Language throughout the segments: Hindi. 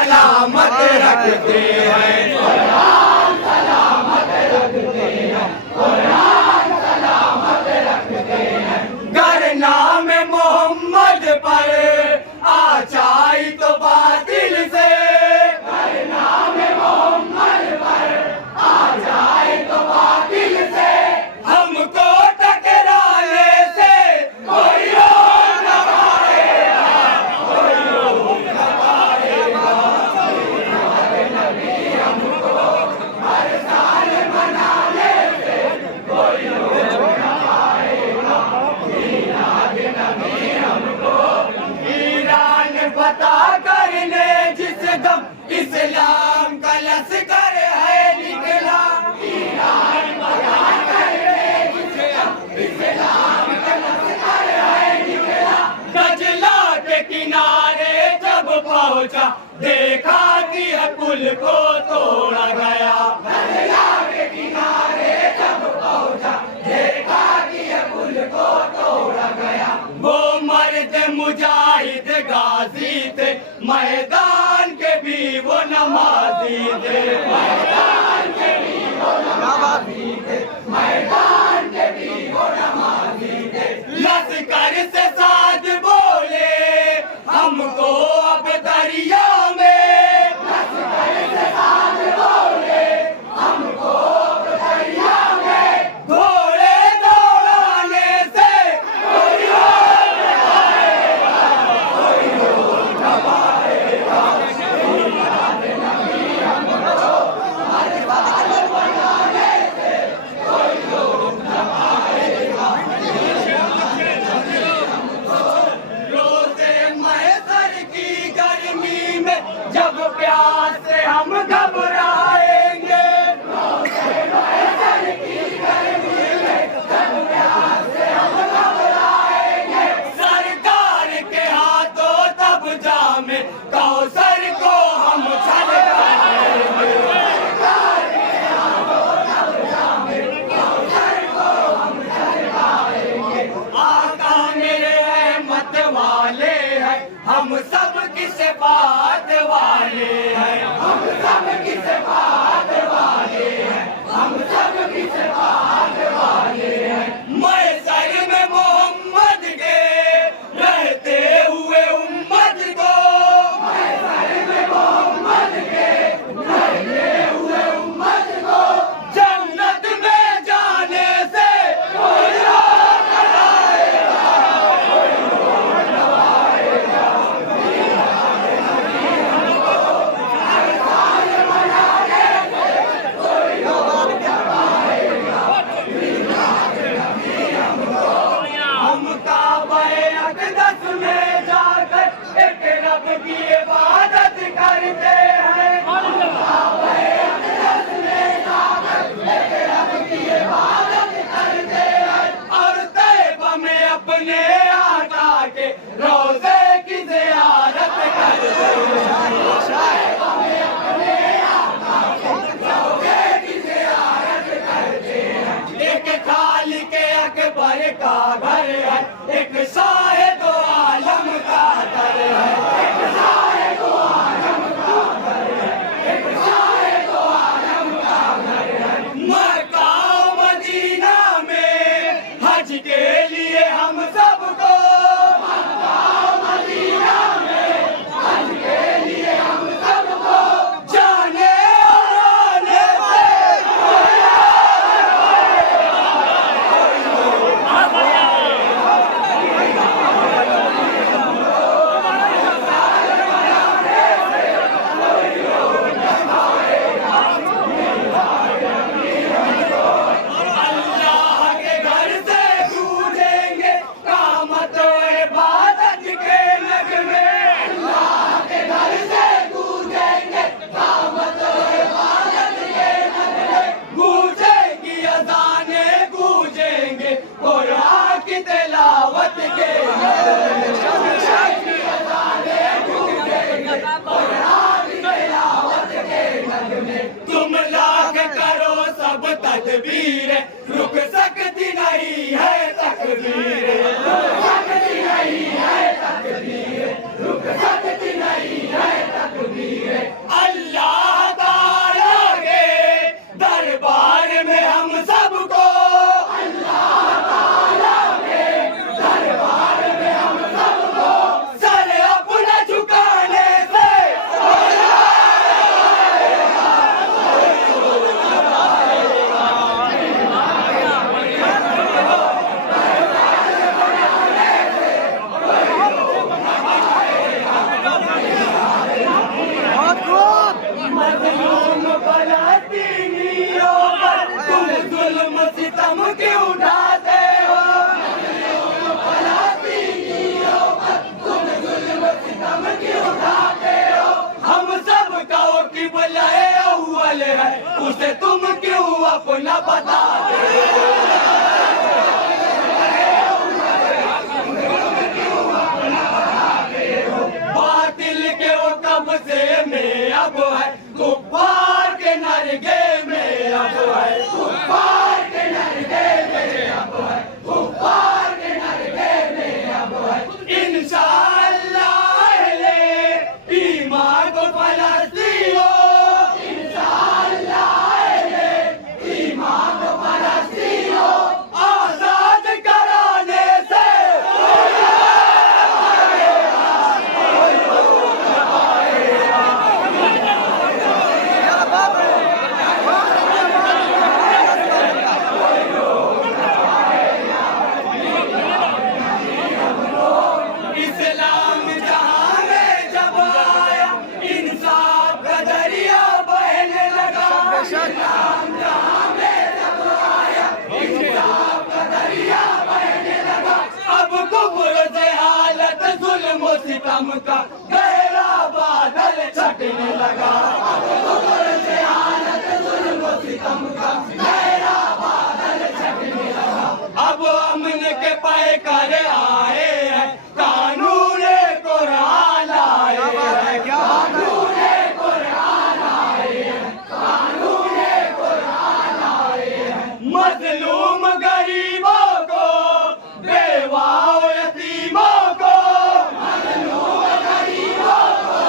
सलामत रखते हैं, कुरान सलामत रखते हैं, कुरान सलामत रखते हैं। गर नाम मोहम्मद पर आचाई तो बातिल से, गर नाम मोहम्मद पर आचाई तो बातिल से, हमको टकराने से कोई रोक न पाएगा, कोई रोक न पाएगा। नबी हमको हर साल मनाने से कोई रोक न पाएगा। मीलाद नबी हमको ईरान पता करने जिस दम इस्लाम का लश्कर है निकला, ईरान पता करने जिस दम इस्लाम का लश्कर है निकला। गजला के किनारे जब पहुंचा देखा कि पुल को तोड़ा गया, गजला के किनारे जब पहुंचा देखा कि पुल को तोड़ा गया। वो मर्द मुजाहिद गाजी थे, मैदान के भी वो नमाजी थे, मैदान के भी वो नमाजी थे, मैदान के भी वो नमाजी थे। लश्कर से साथ बोले हमको अब दरिया में, लश्कर से साथ बोले हमको अब दरिया में। घोड़े दौड़ाने से कोई रोक न पाएगा, कोई रोक न पाएगा। मीलाद नबी हमको हर साल मनाने से कोई रोक न पाएगा। रोज़े महशर की गर्मी में जब प्यास से हम घबराएंगे, रोज़े महशर की गर्मी में जब प्यास से हम घबराएंगे। सरकार के हाथों तब जामे कौसर को हम छलकाएंगे, सरकार के हाथों तब जामे कौसर को हम छलकाएंगे। आका मेरे रहमत वाले हैं, हम सब की सिफात वाले हैं, हम सब की सिफात वाले हैं, हम सब की सिफात वाले हैं। महशर में मोहम्मद के रहते हुए उम्मत को, महशर में मोहम्मद के रहते हुए उम्मत को, जन्नत में जाने से कोई रोक न पाएगा, कोई रोक न पाएगा। हर साल मनाने से कोई रोक न पाएगा। मीलाद नबी हमको हम काबे अक़दस में जाकर एक रब की इबादत करते हैं, काबे अक़दस में जाकर एक रब की इबादत करते हैं। और तैबा में अपने आका के रोज़े की ज़ियारत करते हैं, तैबा में अपने आका के रोज़े की ज़ियारत करते हैं। एक खालिक अकबर का घर है, एक शाहिद आलम का घर है, एक शाहिद आलम का घर है, एक शाहिद आलम का घर है। मक्का मदीना में हज के लिए हम सबको, मक्का मदीना में हज के लिए हम सबको, जाने और आने से कोई रोक न पाएगा, कोई रोक न अल्लाह के घर से गूंजेंगे कामत और इबादत के नगमे, अल्लाह के घर से गूंजेंगे कामत और इबादत के नगमे। गूंजेंगी अज़ाने गूंजेंगे कुरान की तिलावत के नगमे, गूंजेंगी अज़ाने गूंजेंगे कुरान की तिलावत के नगमे। तुम लाख करो सब तदबीर, रुक सकती नहीं है तकदीर, रुक सकती नहीं है तकदीर, रुक सकती नहीं है तकदीर। उसे तुम क्यों अपना बताते बातिल के वो कब्जे में अब है कुफ्फार के नरगे में अब है कुफ्फार के नरगे में अब है कुफ्फार के नरगे में अब है इंशाअल्लाह अहले ईमान को फलस्तीन इंशाअल्लाह अहले ईमान को फलस्तीन आजाद कराने से इस्लाम जहां में जब आया इंसाफ का दरिया बहने लगा इस्लाम जहां में जब आया इंसाफ का दरिया बहने लगा अब कुफ्र से हालत जुल्म सितम का गहरा बादल छटने लगा अब कुफ्र से हालत जुल्म सितम का गहरा बादल छटने लगा अब अमन के पैकर आए हैं कानून कुरान आए हैं कानून कुरान आए हैं कानून कुरान आए हैं मजलूम गरीबों को बेवाओं यतीमों को मजलूम गरीबों को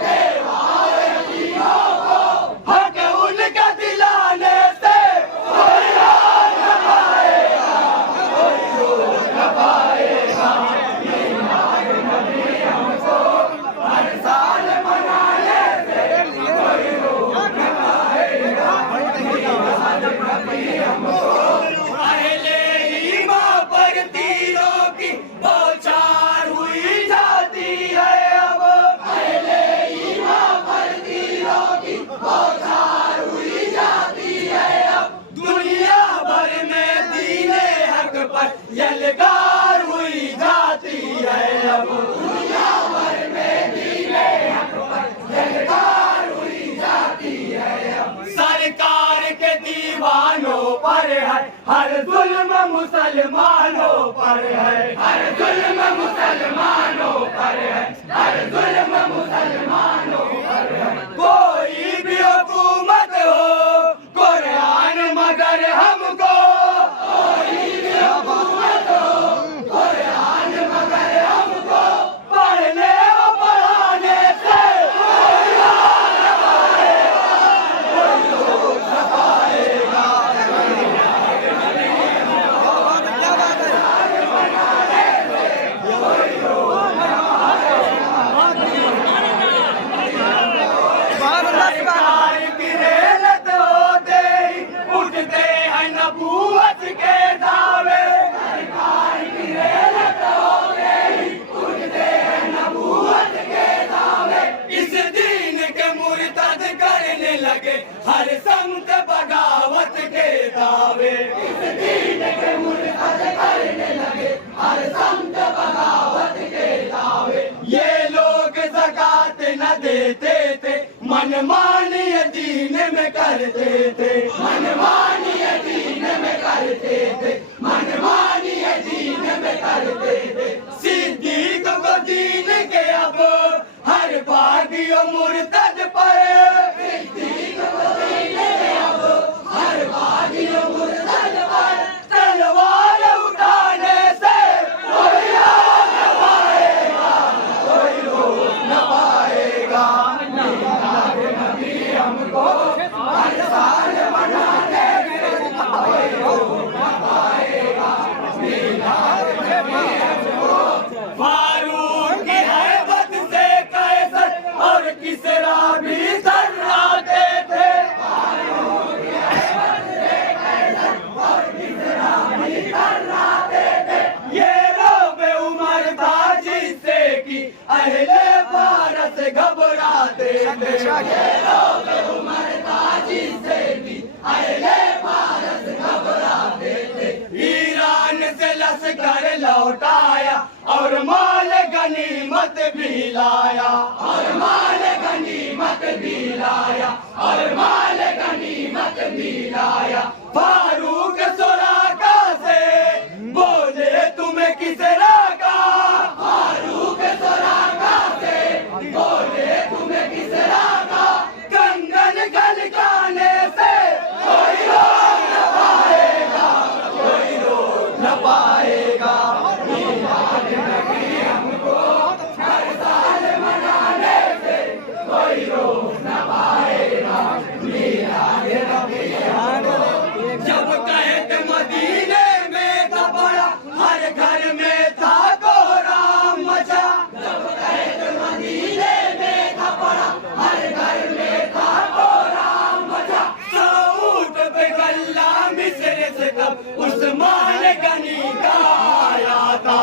बेवाओं यतीमों को हक उनका दिलाने से कोई रोक न पाएगा कोई रोक न पाएगा मीलाद नबी हमको हर साल मनाने से कोई रोक न पाएगा मीलाद नबी हमको अहले ईमान पर तीरों की बौछार हुई जाती है अब अहले ईमान पर तीरों की बौछार हुई जाती है अब दुनिया भर में दीने हक पर यलगार हुई जाती है अब दुनिया भर में दीने हक पर यलगार हुई जाती है अब सरकार के दीवानों पर है हर जुल्म मुसलमानों पर है हर जुल्म मुसलमानों पर है हर जुल्म मुसलमानों पर है कोई भी हुकूमत हो कुरान मगर हमको कोई भी हुकूमत हो कुरान मगर हमको पढ़ने और पढ़ाने से कोई रोक न पाएगा कोई रोक न पाएगा सरकार की रेलत होते ही उठते हैं नबूवत के दावे सरकार की रेलत होते ही उठते हैं नबूवत के दावे इस दीन के मुर्तद करने लगे हर समत बगावत के दावे इस दीन के मुर्तद करने लगे हर समत बगावत के दावे ये लोग ज़कात न देते थे मनमानी दीन में करते थे मनमानी दीन में करते थे मनमानी दीन में करते थे सिद्दीक को दीन के अब हर बागी और मुर्तद पर सिद्दीक को दीन के अब हर बागी और मुर्तद पर तलवार उठाने से कोई रोक न पाएगा कोई रोक न पाएगा मीलाद नबी हमको हर साल मनाने से कोई रोक न पाएगा मीलाद नबी हमको फारूक की हैबत से कैसर और किसरा भी थर्राते थे फारूक की हैबत से कैसर और किसरा भी थर्राते थे ये रोबे उमर था जिससे कि अहले फारस घबराते थे ये रोबे उमर था जिससे कि अहले फारस घबराते थे ईरान से लश्कर लौटाया और माल गनीमत भी लाया और माल गनीमत भी लाया और माल गनीमत हिम्मत मिलाया फारूक सुराका से, बोले तुम्हें किस रागा, फारूक सुराका से बोले तुम्हें किस रागा, कंगन खनकाने से कोई रोक न पाएगा, कोई रोक न पाएगा। मीलाद नबी हमको हर साल मनाने से कोई रोक न पाएगा, मीलाद नबी हमको। जब कहते मदीने में था बड़ा, हर घर में था कोहराम मचा, जब कहते मदीने में था बड़ा, हर घर में था कोहराम मचा। ऊंट पे गल्ला मिस्र से तब उस्मान गनी का आया था,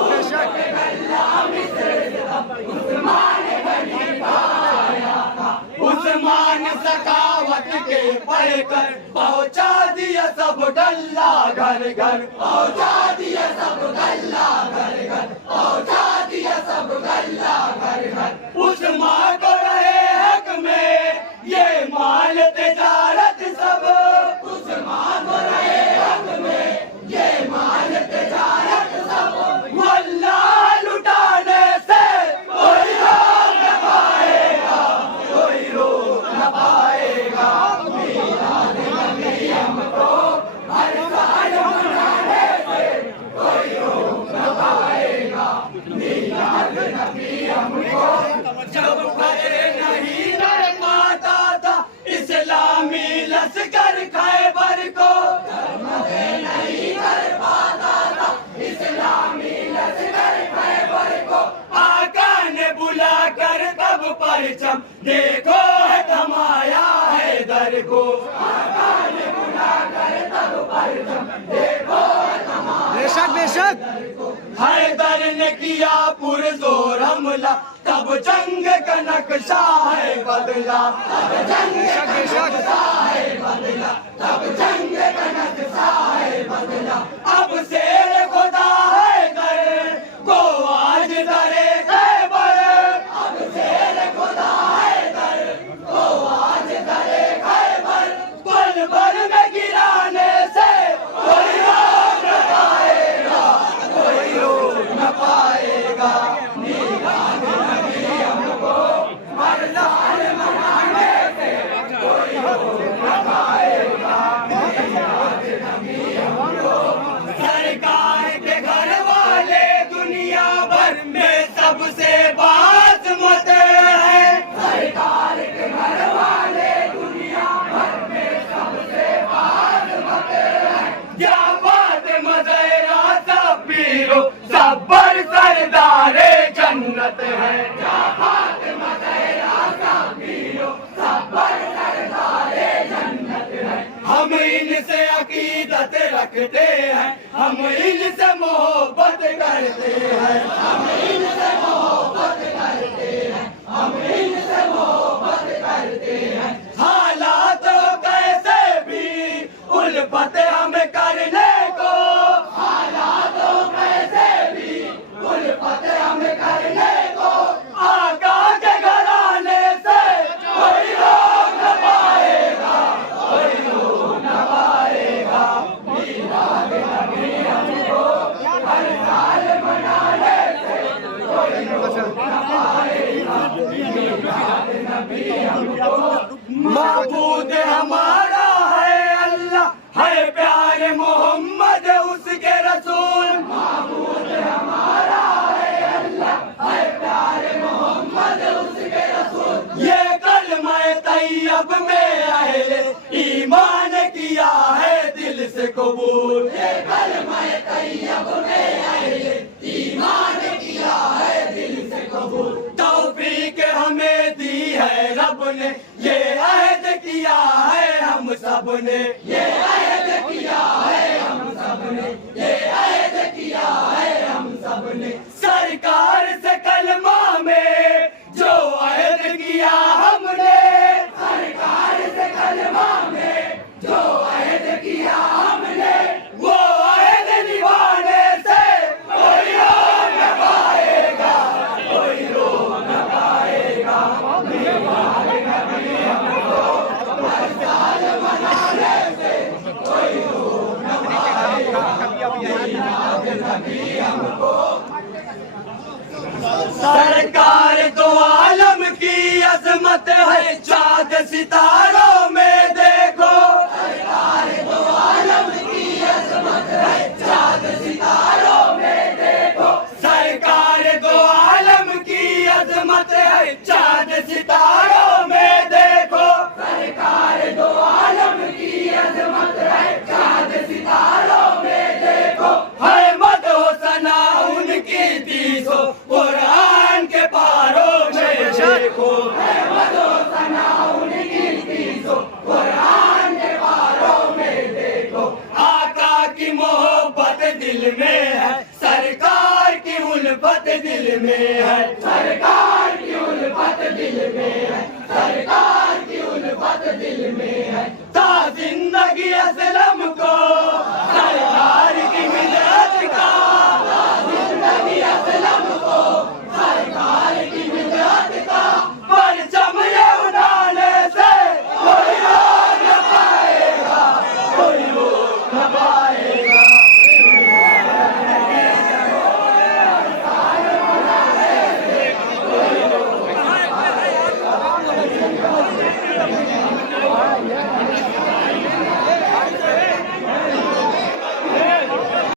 ऊंट पे गल्ला मिस्र से तब उस्मान गनी का आया था। उस्मान सखावत के पढ़कर पहुंचा दिया सब गल्ला घर घर, पहुंचा दिया सब गल्ला घर घर, पहुंचा दिया सब गल्ला घर घर। उस्मान को रहे हक में ये माल तिजारत सब, उस्मान को रहे हक में ये माल तिजारत सब। वल्लाह लुटाने से कोई रोक न पाएगा, कोई रोक न पाएगा। मीलाद नबी हमको हर साल मनाने से कोई रोक न पाएगा, मीलाद नबी हमको। जब फतेह नहीं कर पाता था इस्लामी लश्कर खैबर को, जब फतेह नहीं कर पाता था इस्लामी लश्कर खैबर को, आका ने बुला कर तब परचम देखो है थमाया है दर को, आका ने बुला कर तब परचम देखो है थमाया बेशक बेशक। हैदर ने किया पुरजोर हमला तब जंग का नक्शा है बदला, तब जंग का नक्शा है बदला, तब जंग का नक्शा है बदला। अब शेर खुदा हैदर को आज दरे खैबर, अब शेर खुदा हैदर को आज दरे खैबर। पल भर में गिराने से कोई रोक न पाएगा, कोई रोक न पाएगा। मीलाद नबी हमको हर साल मनाने से कोई रोक न पाएगा, मीलाद नबी हमको। सरकार के घर वाले दुनिया भर में सबसे बासमत है, सरकार के घर वाले दुनिया भर में सबसे बासमत है। क्या बात मज़हरा सब पीरो सब्बर सरदारे जन्नत है, क्या बात मज़हरा सब पीरो सब्बर सरदारे जन्नत है। हम इनसे अकीदत रखते हैं, हम इनसे मोहब्बत करते हैं, हम इनसे मोहब्बत करते हैं, हम इनसे मोहब्बत करते हैं। हालात कैसे भी उल्फत हमें करने को, हालात कैसे भी उल्फत हमें करने को। आका के घराने से कोई रोक न पाएगा, कोई रोक न पाएगा। मीलाद नबी हमको हर साल मनाने से कोई रोक न पाएगा, मीलाद नबी हमको। महबूद हमारा है अल्लाह, है प्यारे मोहम्मद उसके रसूल, महबूद हमारा है अल्लाह, है प्यारे मोहम्मद उसके रसूल। ये कलमा तैयब में अहले ईमान किया है दिल से कबूल, ये कलमा तैयब में अहले ईमान किया है दिल से कबूल। तौफीक हमें दी है रब ने, ये अहद किया है हम सब ने, ये अहद किया है हम सब ने, ये अहद किया है हम सब ने। सरकार से कलमा में जो अहद किया हमने, सरकार से कलमा में जो अहद किया हमने, वो अहद निभाने से कोई रोक न पाएगा, कोई रोक न पाएगा। मीलाद नबी हमको हर साल है चाँद सितारों में देखो, सरकार दो आलम की अजमत है चाँद सितारों में देखो, सरकार दो आलम की अजमत है चाँद सितारों में देखो, सरकार दो आलम की अजमत है चाँद सितारों में देखो। है मद हो सना उनकी तीसो कुरान के पारों में देखो, है मद हो सना उनकी तीसो कुरान के पारों में देखो। आका की मोहब्बत दिल में है, सरकार की उल्फत दिल में है, सरकार की उल्फत दिल में है,